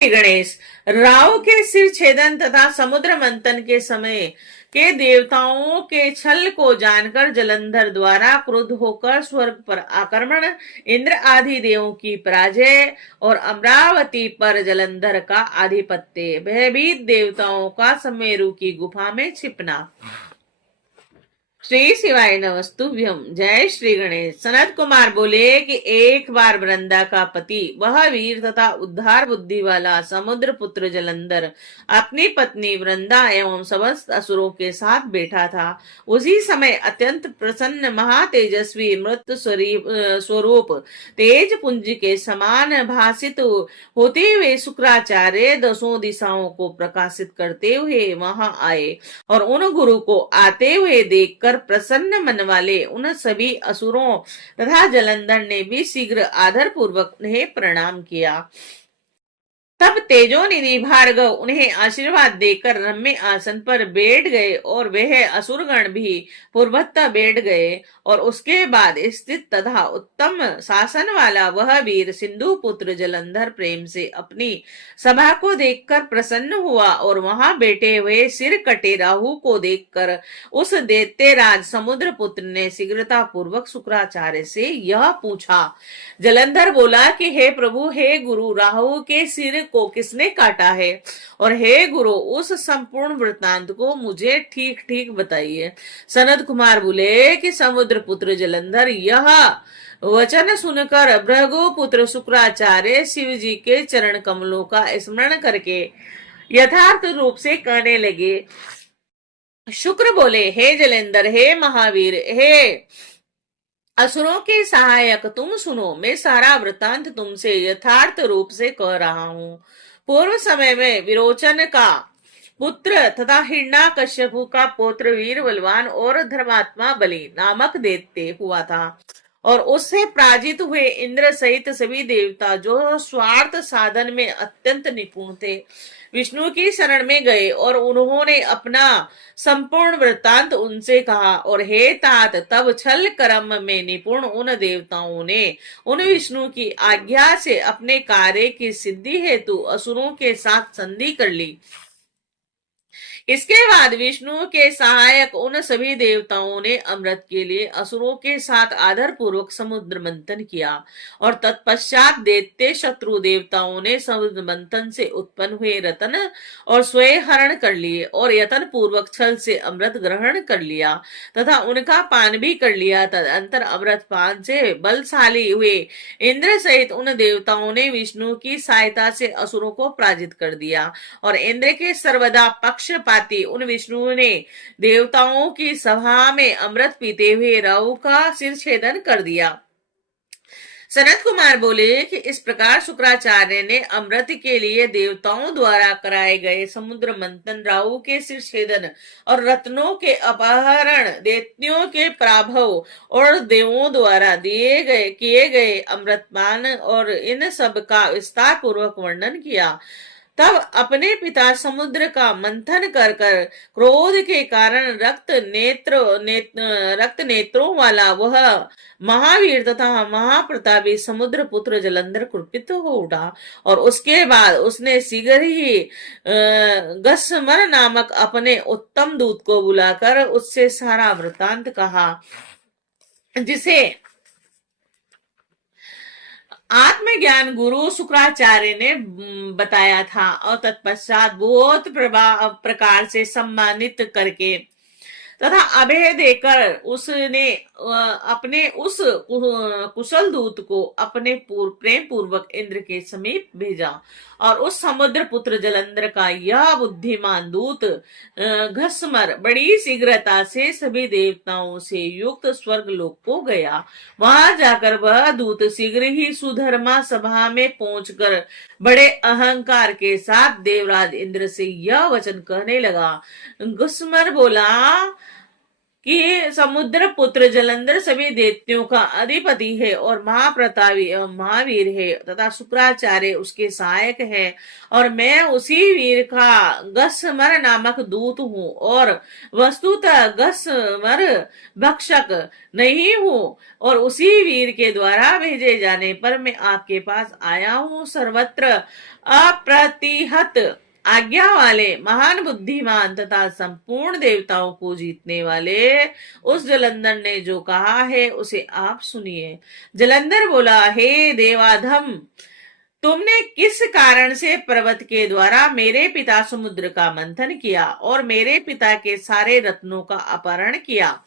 गणेश, राहु के सिर छेदन तथा समुद्र मंथन के समय के देवताओं के छल को जानकर जलंधर द्वारा क्रुद्ध होकर स्वर्ग पर आक्रमण, इंद्र आदि देवों की पराजय और अमरावती पर जलंधर का आधिपत्य, भयभीत देवताओं का समेरु की गुफा में छिपना। श्री शिवाय नमस्तुभ्यम। जय श्री गणेश। सनत कुमार बोले कि एक बार वृंदा का पति, वह वीर तथा उद्धार बुद्धि वाला समुद्र पुत्र जलंधर अपनी पत्नी वृंदा एवं समस्त असुरों के साथ बैठा था। उसी समय अत्यंत प्रसन्न महातेजस्वी मृत स्वरूप तेज पुंज के समान भासित होते हुए शुक्राचार्य दसों दिशाओं को प्रकाशित करते हुए वहां आए और उन गुरु को आते हुए देखकर प्रसन्न मन वाले उन सभी असुरों तथा जलंधर ने भी शीघ्र आदर पूर्वक उन्हें प्रणाम किया। तब तेजोनिधि भार्गव उन्हें आशीर्वाद देकर रम्य आसन पर बैठ गए और वह असुरगण भी पूर्वतः बैठ गए और उसके बाद स्थित तथा उत्तम शासन वाला वह वीर सिंधु पुत्र जलंधर प्रेम से अपनी सभा को देखकर प्रसन्न हुआ और वहां बैठे हुए सिर कटे राहु को देखकर उस दैत्यराज समुद्र पुत्र ने शीघ्रता पूर्वक शुक्राचार्य से यह पूछा। जलंधर बोला कि हे प्रभु, हे गुरु, राहु के सिर को किसने काटा है? और हे गुरु, उस संपूर्ण वृत्तांत को मुझे ठीक ठीक बताइए। सनत कुमार बोले कि समुद्र पुत्र जलंधर यह वचन सुनकर भृगु पुत्र शुक्राचार्य शिव जी के चरण कमलों का स्मरण करके यथार्थ रूप से कहने लगे। शुक्र बोले, हे जलंधर, हे महावीर, हे असुरों के सहायक, तुम सुनो, मैं सारा वृत्तांत तुमसे यथार्थ रूप से कह रहा हूँ। पूर्व समय में विरोचन का पुत्र तथा हिरण्यकश्यपु का पुत्र वीर बलवान और धर्मात्मा बलि नामक दैत्य हुआ था और उससे पराजित हुए इंद्र सहित सभी देवता जो स्वार्थ साधन में अत्यंत निपुण थे, विष्णु की शरण में गए और उन्होंने अपना संपूर्ण वृत्तांत उनसे कहा। और हे तात, तब छल कर्म में निपुण उन देवताओं ने उन विष्णु की आज्ञा से अपने कार्य की सिद्धि हेतु असुरों के साथ संधि कर ली। इसके बाद विष्णु के सहायक उन सभी देवताओं ने अमृत के लिए असुरों के साथ आदर पूर्वक समुद्र मंथन किया और तत्पश्चात दैत्य शत्रु देवताओं ने समुद्र मंथन से उत्पन्न हुए रतन और स्वयं हरण कर लिए और यतन पूर्वक छल से अमृत ग्रहण कर लिया तथा उनका पान भी कर लिया। तदंतर अमृत पान से बलशाली हुए इंद्र सहित उन देवताओं ने विष्णु की सहायता से असुरों को पराजित कर दिया और इंद्र के सर्वदा पक्षपाती उन विष्णु ने देवताओं की सभा में अमृत पीते हुए राहु का सिर छेदन कर दिया। सनत कुमार बोले कि इस प्रकार शुक्राचार्य ने अमृत के लिए देवताओं द्वारा कराए गए समुद्र मंथन, राहु के सिर छेदन और रत्नों के अपहरण, दैत्यों के पराभव और देवों द्वारा किए गए अमृतपान और इन सब का विस्तार पूर्वक वर्णन किया। तब अपने पिता समुद्र का मंथन कर क्रोध के कारण रक्त नेत्रों वाला वह महावीर तथा महाप्रतापी समुद्र पुत्र जलंधर कुपित हो उठा और उसके बाद उसने शीघ्र ही गस्मर नामक अपने उत्तम दूत को बुलाकर उससे सारा वृत्तांत कहा, जिसे आत्मज्ञान गुरु शुक्राचार्य ने बताया था और तत्पश्चात बहुत प्रकार से सम्मानित करके तथा अभय देकर उसने अपने उस कुशल दूत को अपने प्रेम पूर्वक इंद्र के समीप भेजा और उस समुद्र पुत्र जलंधर का यह बुद्धिमान दूत घस्मर बड़ी शीघ्रता से सभी देवताओं से युक्त स्वर्ग लोक को गया। वहां जाकर वह दूत शीघ्र ही सुधर्मा सभा में पहुंचकर बड़े अहंकार के साथ देवराज इंद्र से यह वचन कहने लगा। घस्मर बोला कि समुद्र पुत्र जलंधर सभी दैत्यों का अधिपति है और महाप्रतापी एवं महावीर है तथा शुक्राचार्य उसके सहायक है, और मैं उसी वीर का गस्मर नामक दूत हूँ, और वस्तुतः गस्मर भक्षक नहीं हूँ, और उसी वीर के द्वारा भेजे जाने पर मैं आपके पास आया हूँ। सर्वत्र अप्रतिहत आज्ञा वाले महान बुद्धिमान तथा संपूर्ण देवताओं को जीतने वाले उस जलंधर ने जो कहा है उसे आप सुनिए। जलंधर बोला, हे देवाधम, तुमने किस कारण से पर्वत के द्वारा मेरे पिता समुद्र का मंथन किया और मेरे पिता के सारे रत्नों का अपहरण किया?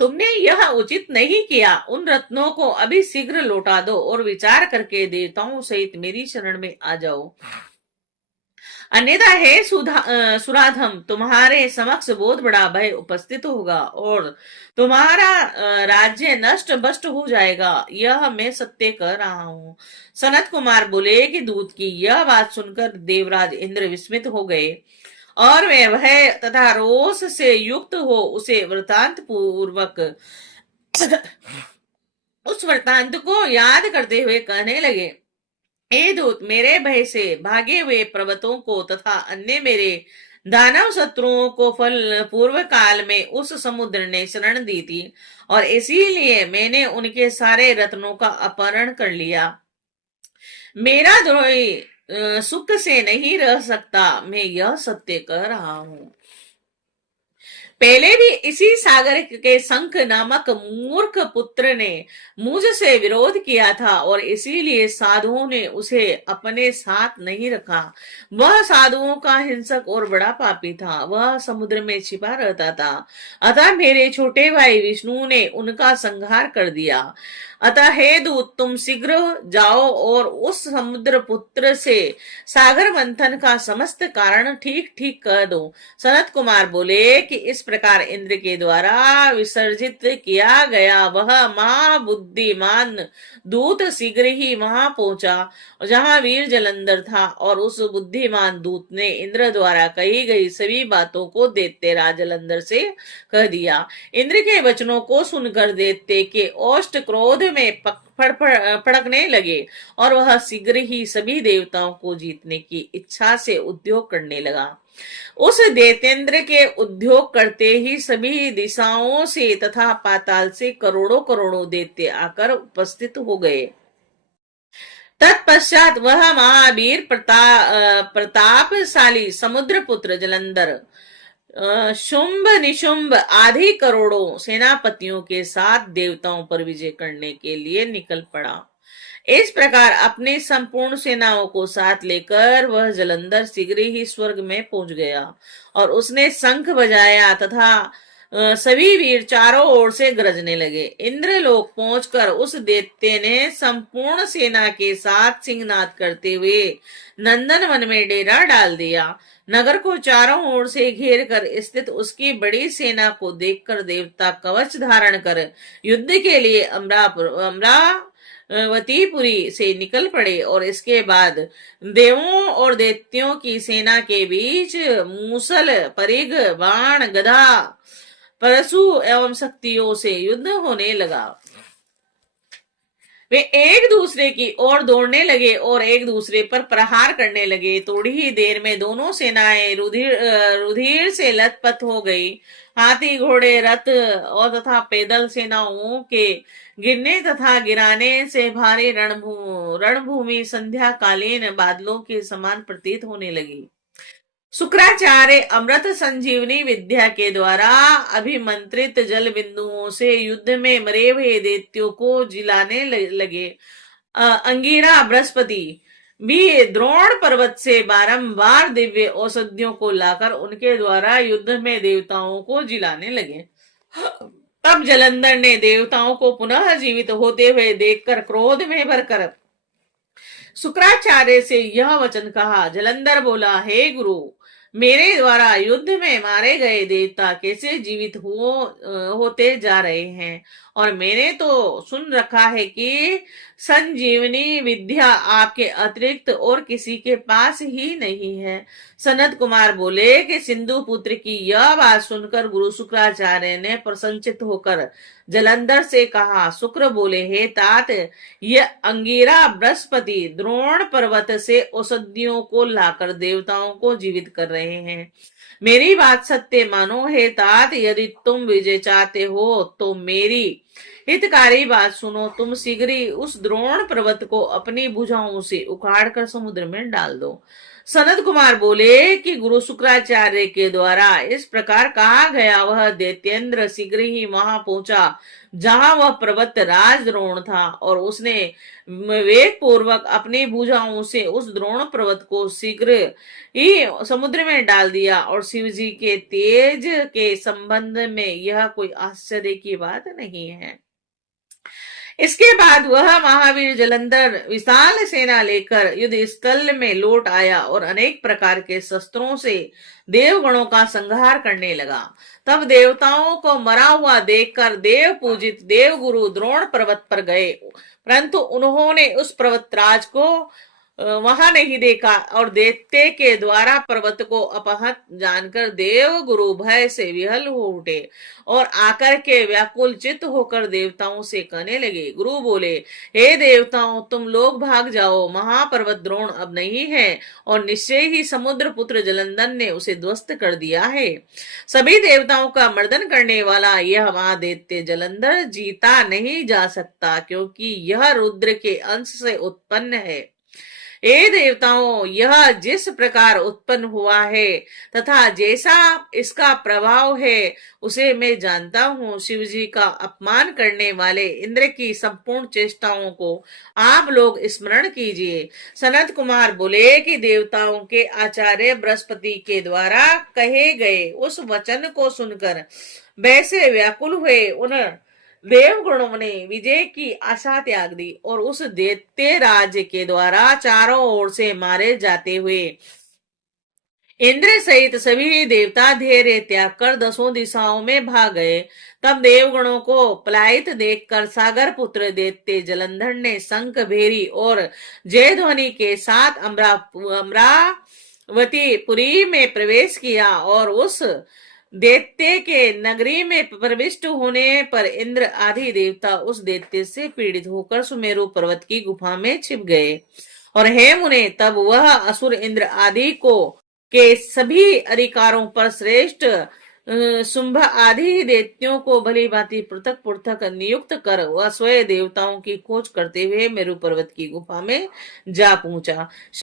तुमने यह उचित नहीं किया। उन रत्नों को अभी शीघ्र लौटा दो और विचार करके देवताओं सहित मेरी शरण में आ जाओ, अन्यथा हे सुराधम, तुम्हारे समक्ष बहुत बड़ा भय उपस्थित होगा और तुम्हारा राज्य नष्ट भ्रष्ट हो जाएगा। यह मैं सत्य कह रहा हूँ। सनत कुमार बोले कि दूत की यह बात सुनकर देवराज इंद्र विस्मित हो गए और वे भय तथा रोष से युक्त हो उसे वृतांत पूर्वक उस वृतांत को याद करते हुए कहने लगे, हे दूत, मेरे भय से भागे हुए पर्वतों को तथा अन्य मेरे दानव शत्रुओं को फल पूर्व काल में उस समुद्र ने शरण दी थी और इसीलिए मैंने उनके सारे रत्नों का अपहरण कर लिया। मेरा द्रोही सुख से नहीं रह सकता, मैं यह सत्य कह रहा हूँ। पहले भी इसी सागर के शंख नामक मूर्ख पुत्र ने मुझसे विरोध किया था और इसीलिए साधुओं ने उसे अपने साथ नहीं रखा। वह साधुओं का हिंसक और बड़ा पापी था। वह समुद्र में छिपा रहता था। अतः मेरे छोटे भाई विष्णु ने उनका संहार कर दिया। अतः हे दूत, तुम शीघ्र जाओ और उस समुद्र पुत्र से सागर मंथन का समस्त कारण ठीक ठीक कह दो। सनत कुमार बोले कि इस प्रकार इंद्र के द्वारा विसर्जित किया गया वह महाबुद्धिमान दूत शीघ्र ही वहां पहुंचा जहां वीर जलंधर था, और उस बुद्धिमान दूत ने इंद्र द्वारा कही गई सभी बातों को दैत्य राज जलंधर से कह दिया। इंद्र के वचनों को सुनकर दैत्य के ओष्ठ क्रोध में फड़कने लगे और वह शीघ्र ही सभी देवताओं को जीतने की इच्छा से उद्योग करने लगा। उस दैत्येंद्र के उद्योग करते ही सभी दिशाओं से तथा पाताल से करोड़ों करोड़ों दैत्य आकर उपस्थित हो गए। तत्पश्चात वह महावीर प्रतापशाली समुद्र पुत्र जलंधर शुंभ निशुंभ आदि करोड़ों सेनापतियों के साथ देवताओं पर विजय करने के लिए निकल पड़ा। इस प्रकार अपनी संपूर्ण सेनाओं को साथ लेकर वह जलंधर शीघ्र ही स्वर्ग में पहुंच गया और उसने शंख बजाया तथा सभी वीर चारों ओर से गरजने लगे। इंद्रलोक पहुंचकर उस दैत्य ने संपूर्ण सेना के साथ सिंहनाद करते हुए नंदन वन में डेरा डाल दिया। नगर को चारों ओर से घेर कर स्थित उसकी बड़ी सेना को देखकर देवता कवच धारण कर युद्ध के लिए अमरावतीपुरी से निकल पड़े, और इसके बाद देवों और दैत्यों की सेना के बीच मूसल, परिघ, बाण, गदा, परशु एवं शक्तियों से युद्ध होने लगा। वे एक दूसरे की ओर दौड़ने लगे और एक दूसरे पर प्रहार करने लगे। थोड़ी ही देर में दोनों सेनाएं रुधिर से लथपथ हो गई। हाथी, घोड़े, रथ और तथा पैदल सेनाओं के गिरने तथा गिराने से भारी रणभूमि संध्याकालीन बादलों के समान प्रतीत होने लगी। शुक्राचार्य अमृत संजीवनी विद्या के द्वारा अभिमंत्रित जल बिंदुओं से युद्ध में मरे हुए दैत्यों को जिलाने लगे। अंगिरा बृहस्पति भी द्रोण पर्वत से बारंबार दिव्य औषधियों को लाकर उनके द्वारा युद्ध में देवताओं को जिलाने लगे। तब जलंधर ने देवताओं को पुनः जीवित होते हुए देखकर क्रोध में भरकर शुक्राचार्य से यह वचन कहा। जलंधर बोला, हे गुरु, मेरे द्वारा युद्ध में मारे गए देवता कैसे जीवित होते जा रहे हैं, और मैंने तो सुन रखा है कि संजीवनी विद्या आपके अतिरिक्त और किसी के पास ही नहीं है। सनत कुमार बोले कि सिंधु पुत्र की यह बात सुनकर गुरु शुक्राचार्य ने प्रसन्नचित्त होकर जलंधर से कहा। शुक्र बोले, हे तात, यह अंगिरा बृहस्पति द्रोण पर्वत से औषधियों को लाकर देवताओं को जीवित कर रहे हैं। मेरी बात सत्य मानो हे तात, यदि तुम विजय चाहते हो तो मेरी हितकारी बात सुनो। तुम शीघ्र ही उस द्रोण पर्वत को अपनी भुजाओं से उखाड़ कर समुद्र में डाल दो। सनत कुमार बोले कि गुरु शुक्राचार्य के द्वारा इस प्रकार कहा गया, वह दैत्येंद्र शीघ्र ही वहां पहुंचा जहां वह पर्वत राज द्रोण था, और उसने वेग पूर्वक अपनी भुजाओं से उस द्रोण पर्वत को शीघ्र ही समुद्र में डाल दिया। और शिव जी के तेज के संबंध में यह कोई आश्चर्य की बात नहीं है। इसके बाद वह महावीर जलंधर विशाल सेना लेकर युद्ध स्थल में लौट आया और अनेक प्रकार के शस्त्रों से देवगणों का संहार करने लगा। तब देवताओं को मरा हुआ देखकर देव पूजित देव गुरु द्रोण पर्वत पर गए, परंतु उन्होंने उस पर्वतराज को वहां नहीं देखा, और दैत्य के द्वारा पर्वत को अपहत जानकर देव गुरु भय से विहल हो उठे और आकर के व्याकुल चित्त होकर देवताओं से कहने लगे। गुरु बोले, हे देवताओं, तुम लोग भाग जाओ, महापर्वत द्रोण अब नहीं है और निश्चय ही समुद्र पुत्र जलंधर ने उसे ध्वस्त कर दिया है। सभी देवताओं का मर्दन करने वाला यह महादैत्य जलंधर जीता नहीं जा सकता, क्योंकि यह रुद्र के अंश से उत्पन्न है। हे देवताओं, यह जिस प्रकार उत्पन्न हुआ है तथा जैसा इसका प्रभाव है उसे मैं जानता हूँ। शिव जी का अपमान करने वाले इंद्र की संपूर्ण चेष्टाओं को आप लोग स्मरण कीजिए। सनत कुमार बोले कि देवताओं के आचार्य बृहस्पति के द्वारा कहे गए उस वचन को सुनकर वैसे व्याकुल हुए उन देवगणों ने विजय की आशा त्याग दी और उस दैत्य राज्य के द्वारा चारों ओर से मारे जाते हुए इंद्र सहित सभी देवता धैर्य त्याग कर दसों दिशाओं में भाग गए। तब देवगणों को पलायित देखकर सागर पुत्र दैत्य जलंधर ने शंख भेरी और जय ध्वनि के साथ अमरावती पुरी में प्रवेश किया, और उस दैत्य के नगरी में प्रविष्ट होने पर इंद्र आदि देवता उस दैत्य से पीड़ित होकर सुमेरु पर्वत की गुफा में छिप गए। और हे मुने, तब वह असुर इंद्र आदि को के सभी अधिकारों पर श्रेष्ठ शुंभ आदि दैत्यों को भली भांति पृथक पृथक नियुक्त कर वह स्वयं देवताओं की खोज करते हुए मेरु पर्वत की गुफा में जा पहुंचा।